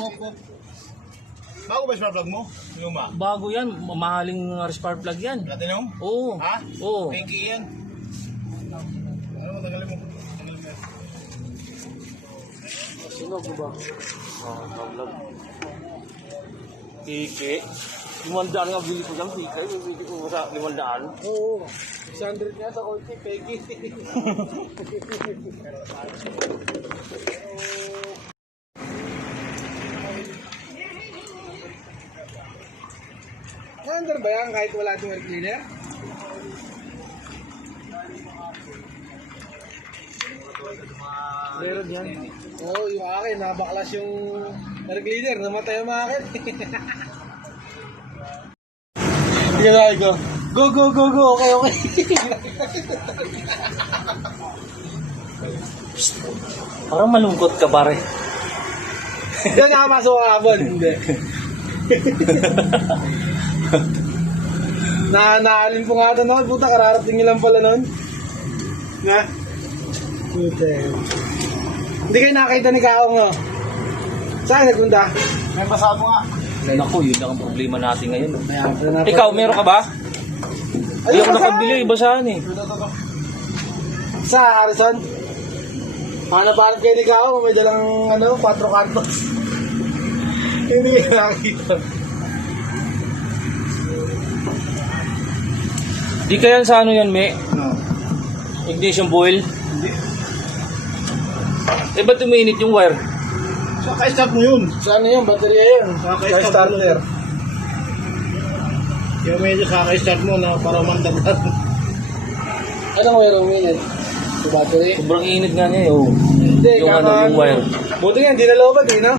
Op. Bago ba spark plug mo? Luma? Bago yan, mamahaling spark plug yan. Platinum? Oo. Ha? Oo. Pinky yan. Ano mo, tagalin mo. Sinog ba? Vlog. Tike. 500 nga bili ko lang, tike. Bili ko sa 500. Oo. 600 nga sa Korte, Peggy. Under ba yan kahit wala itong air cleaner? Meron yan. Oo, yung akin, nabaklas yung air cleaner, namatay ang akin. Sige na, go. Go. Okay. Parang malungkot ka pare. Diyan nakapasok ang habon. Hindi. Naalin po nga ito noon. Puta, kararating nyo lang pala noon. Na? Puta. Hindi kayo nakakita ni Kaong, no? Saan nagpunta? May basahan mo nga. Naku, yun lang ang problema natin ngayon. Ikaw, Ikaw, meron ka ba? Hindi ako nakabili, basahan eh. Sa Harrison? Hanap hanap kayo ni Kaong, may dalang 4 kantos. Hindi kayo nakakita. Di kaya sa ano yan, Me? No. Ignition boil? Eh, ba't umiinit yung wire? So, ka-start mo yun. Saan yun? Baterya yun. Kaka-start Starter. Yung medyo kaka-start mo na para mandagat. Anong wire ang minute? Sa battery? Sobrang init nga niya eh. Oh. Hindi, Yung ano, yung wire. Buti nga, hindi nalobad eh, no?